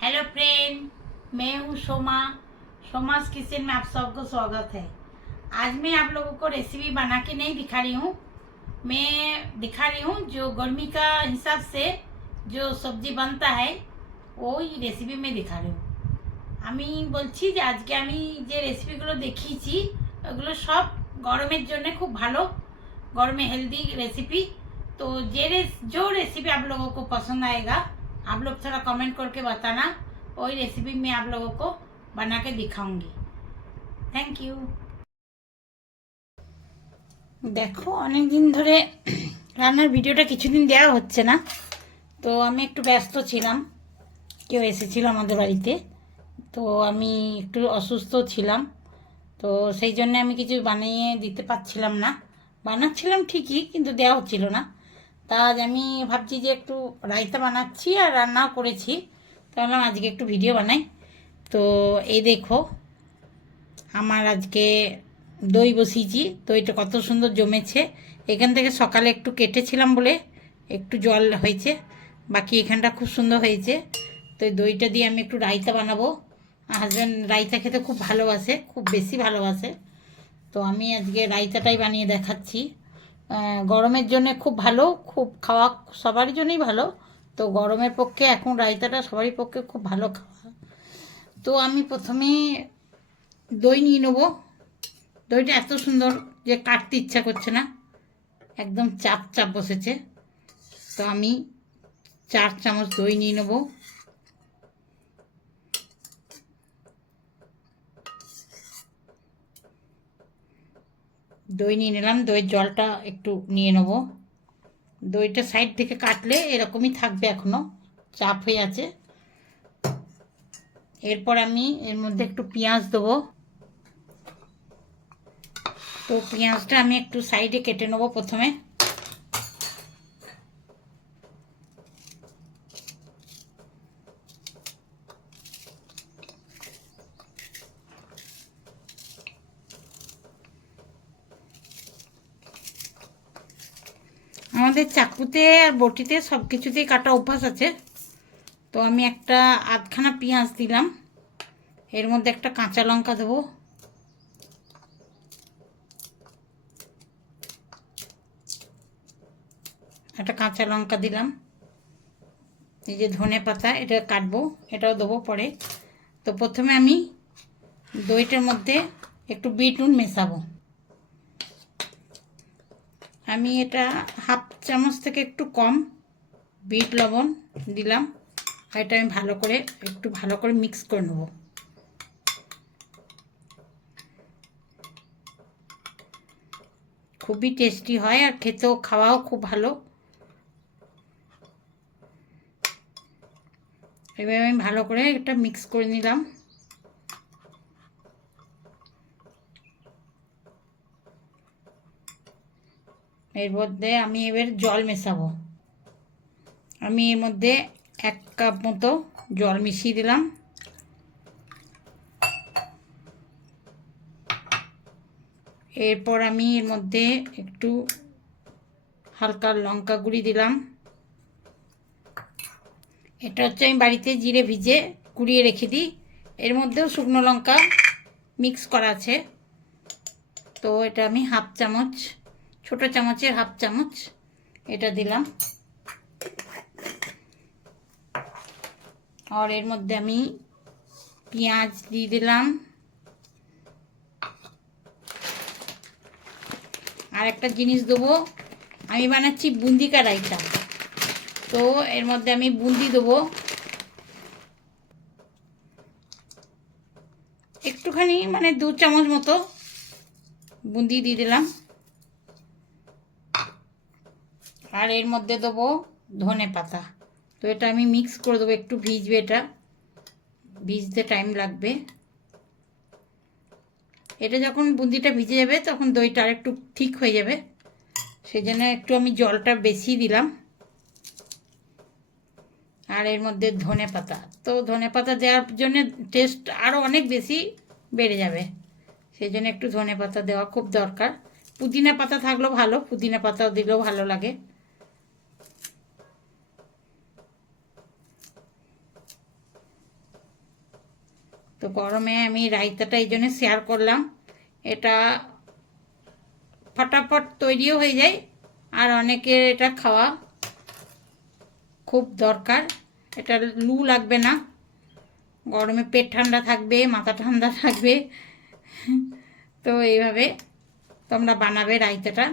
Hello friend, मैं हूँ Soma. सोमास kitchen में आप सबको स्वागत है। आज मैं आप लोगों को रेसिपी बना के नहीं दिखा रही हूँ, मैं दिखा रही हूँ जो गर्मी का हिसाब से जो सब्जी बनता है वो ही रेसिपी में दिखा रही हूँ। আমি বলছি যে আজকে আমি যে রেসিপিগুলো দেখিয়েছি ওগুলো সব গরমের জন্য খুব ভালো, गरम हेल्दी रेसिपी। तो जो रेसिपी आप लोगों को पसंद आएगा आप लोग थोड़ा कमेंट करके बताना, वही रेसिपी मैं आप लोगों को बना के दिखाऊंगी। Thank you. देखो अनेक दिन धरे রান্নার ভিডিওটা কিছুদিন দেওয়া হচ্ছে না, তো আমি একটু ব্যস্ত ছিলাম, কেউ এসেছিল আমাদের বাড়িতে, তো আমি একটু অসুস্থ ছিলাম, তো সেই জন্য আমি কিছু বানিয়ে দিতে পারছিলাম না। বানাচ্ছিলাম ঠিকই কিন্তু দেওয়া হচ্ছিল না। তা আজ আমি ভাবছি যে একটু রায়তা বানাচ্ছি আর রান্নাও করেছি, তাহলে আজকে একটু ভিডিও বানাই। তো এই দেখো আমার আজকে দই বসিয়েছি, দইটা কত সুন্দর জমেছে। এখান থেকে সকালে একটু কেটেছিলাম বলে একটু জল হয়েছে, বাকি এখানটা খুব সুন্দর হয়েছে। তো দইটা দিয়ে আমি একটু রায়তা বানাবো। হাজব্যান্ড রায়তা খেতে খুব ভালোবাসে, খুব বেশি ভালোবাসে, তো আমি আজকে রায়তাটাই বানিয়ে দেখাচ্ছি। গরমের জন্য খুব ভালো, খুব খাওয়া সবারই জন্যই ভালো। তো গরমের পক্ষে এখন রায়তাটা সবারই পক্ষে খুব ভালো খাওয়া। তো আমি প্রথমে দই নিয়ে নেবো। দইটা এত সুন্দর যে কাটতে ইচ্ছা করছে না, একদম চাপ চাপ বসেছে। তো আমি 4 চামচ দই নিয়ে নেবো। দই নিয়ে নিলাম, দইয়ের জলটা একটু নিয়ে নেবো। দইটা সাইড থেকে কাটলে এরকমই থাকবে, এখনো চাপ হয়ে আছে। এরপর আমি এর মধ্যে একটু পেঁয়াজ দেবো। তো পেঁয়াজটা আমি একটু সাইডে কেটে নেবো প্রথমে। আমাদের চাকুতে আর বটিতে সব কিছুতেই কাটা অভ্যাস আছে। তো আমি একটা আধখানা পেঁয়াজ দিলাম, এর মধ্যে একটা কাঁচা লঙ্কা দেবো, একটা কাঁচা লঙ্কা দিলাম। এই যে ধনে পাতা এটা কাটবো, এটাও দেবো পরে। তো প্রথমে আমি দইটার মধ্যে একটু বিট নুন মেশাবো। আমি এটা হাফ চামচ থেকে একটু কম বিট লবণ দিলাম, আর এটা আমি একটু ভালো করে মিক্স করে নেব। খুবই টেস্টি হয় আর খেতেও খাওয়াও খুব ভালো। এবার আমি ভালো করে একটা মিক্স করে নিলাম। এর মধ্যে আমি এবার জল মেশাবো। আমি এর মধ্যে 1 কাপ মতো জল মিশিয়ে দিলাম। এরপর আমি এর মধ্যে একটু হালকা লঙ্কা গুঁড়ি দিলাম। এটা হচ্ছে আমি বাড়িতে জিরে ভিজে কুড়িয়ে রেখে দিই, এর মধ্যেও শুকনো লঙ্কা মিক্স করা আছে। তো এটা আমি হাফ চামচ, ছোটো চামচের হাফ চামচ এটা দিলাম। আর এর মধ্যে আমি পেঁয়াজ দিয়ে দিলাম। আর একটা জিনিস দেবো, আমি বানাচ্ছি বুন্দি কা রায়তা, তো এর মধ্যে আমি বুন্দি দেবো একটুখানি, মানে 2 চামচ মতো বুন্দি দিয়ে দিলাম। আর এর মধ্যে দেবো ধনে পাতা। তো এটা আমি মিক্স করে দেবো, একটু ভিজবে, এটা ভিজতে টাইম লাগবে। এটা যখন বুন্দিটা ভিজে যাবে তখন দইটা আর একটু ঠিক হয়ে যাবে, সেই জন্য একটু আমি জলটা বেশি দিলাম। আর এর মধ্যে ধনে পাতা, তো ধনে পাতা দেওয়ার জন্য টেস্ট আরও অনেক বেশি বেড়ে যাবে, সেই জন্য একটু ধনে পাতা দেওয়া খুব দরকার। পুদিনা পাতা থাকলেও ভালো, পুদিনা পাতাও দিলেও ভালো লাগে। তো গরমে আমি রায়তাটা এই জন্য শেয়ার করলাম। এটা ফটাফট তৈরিও হয়ে যায়, আর অনেকের এটা খাওয়া খুব দরকার। এটা লু লাগবে না, গরমে পেট ঠান্ডা থাকবে, মাথা ঠান্ডা থাকবে। তো এইভাবে তোমরা বানাবে রায়তাটা,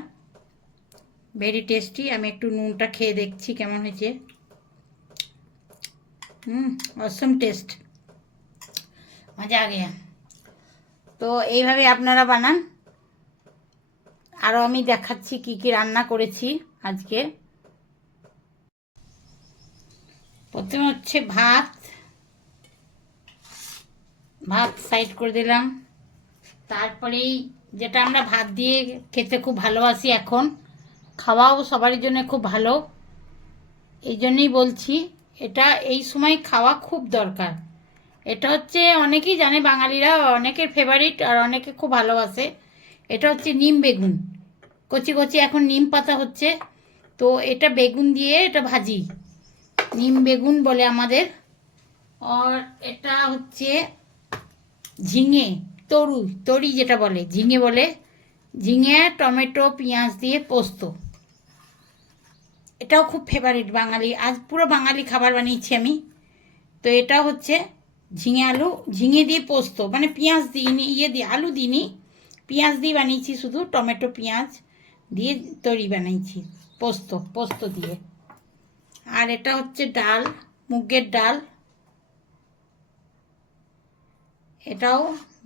ভেরি টেস্টি। আমি একটু নুনটা খেয়ে দেখছি কেমন হয়েছে। অসম টেস্ট, মজা আ গেয়া। তো এইভাবে আপনারা বানান। আরও আমি দেখাচ্ছি কি কি রান্না করেছি আজকে। প্রথমে হচ্ছে ভাত সাইড করে দিলাম। তারপরেই যেটা আমরা ভাত দিয়ে খেতে খুব ভালোবাসি, এখন খাওয়াও সবারই জন্য খুব ভালো, এই জন্যই বলছি এটা এই সময় খাওয়া খুব দরকার। এটা হচ্ছে অনেকেই জানে, বাঙালিরা অনেকের ফেভারিট আর অনেকে খুব ভালোবাসে। এটা হচ্ছে নিম বেগুন, কচি কচি এখন নিম পাতা হচ্ছে, তো এটা বেগুন দিয়ে এটা ভাজি, নিম বেগুন বলে আমাদের। আর এটা হচ্ছে ঝিঙে, তরি যেটা বলে, ঝিঙে বলে, ঝিঙে টমেটো পেঁয়াজ দিয়ে পোস্ত, এটাও খুব ফেভারিট বাঙালি। আজ পুরো বাঙালি খাবার বানিয়েছি আমি। তো এটা হচ্ছে ঝিঙে দিয়ে পোস্ত, মানে পেঁয়াজ দিইনি, আলু দিইনি, পেঁয়াজ দিয়ে বানিয়েছি, শুধু টমেটো পেঁয়াজ দিয়ে তরি বানিয়েছি, পোস্ত দিয়ে। আর এটা হচ্ছে ডাল, মুগের ডাল, এটাও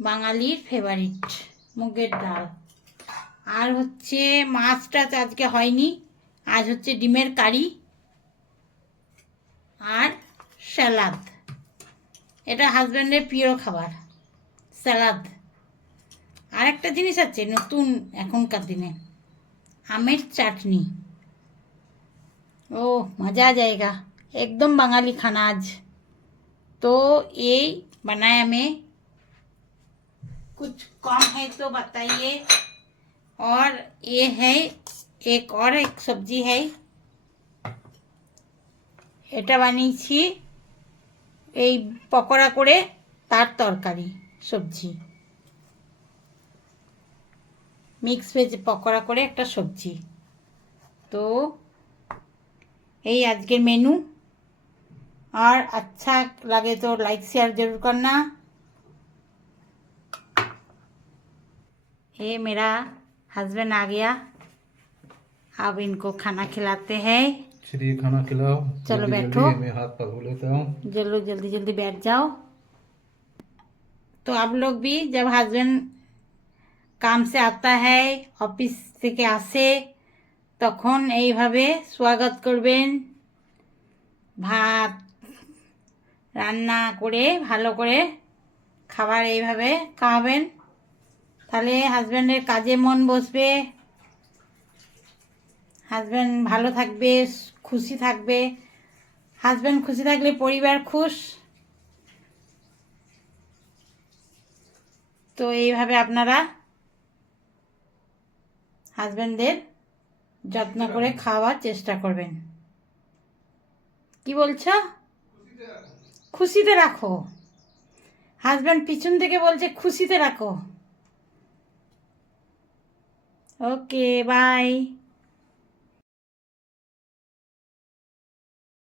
বাঙালির ফেভারিট, মুগের ডাল। আর হচ্ছে মাছটা আজকে হয়নি, আজ হচ্ছে ডিমের কারি আর স্যালাদ। এটা হাজব্যান্ডের প্রিয় খাবার, স্যালাদ। আর একটা জিনিস আছে নতুন এখনকার দিনে, আমের চাটনি। ও मज़ा आ जाएगा, एकदम बाঙালি खाना आज। तो ये बनाया मैं, कुछ कम है तो बताइए। और ये है एक सब्जी है, এটা বানিয়েছি এই পকোড়া করে, তার তরকারি সবজি, মিক্স ভেজ পকোড়া করে একটা সবজি। তো এই আজকের मेनू। और अच्छा लगे तो लाइक शेयर जरूर करना। ये मेरा हस्बैंड आ गया, अब इनको खाना खिलाते हैं। चलिए खाना खिलाओ। चलो जल्दी बैठो, जल्दी, मैं हाथ पर धो लेता हूँ। जल्दी जल्दी बैठ जाओ। तो आप लोग भी जब हस्बैंड काम से आता है, অফিস থেকে আসে, তখন এইভাবে স্বাগত করবেন, ভাত রান্না করে ভালো করে খাবার এইভাবে খাওয়াবেন, তাহলে হাজব্যান্ডের কাজে মন বসবে, হাজব্যান্ড ভালো থাকবে, খুশি থাকবে। হাজব্যান্ড খুশি থাকলে পরিবার খুশ। তো এইভাবে আপনারা হাজব্যান্ডদের যত্ন করে খাওয়ার চেষ্টা করবেন। কি বলছো? খুশিতে রাখো। হাজব্যান্ড পিছন থেকে বলছে খুশিতে রাখো। ওকে, বাই।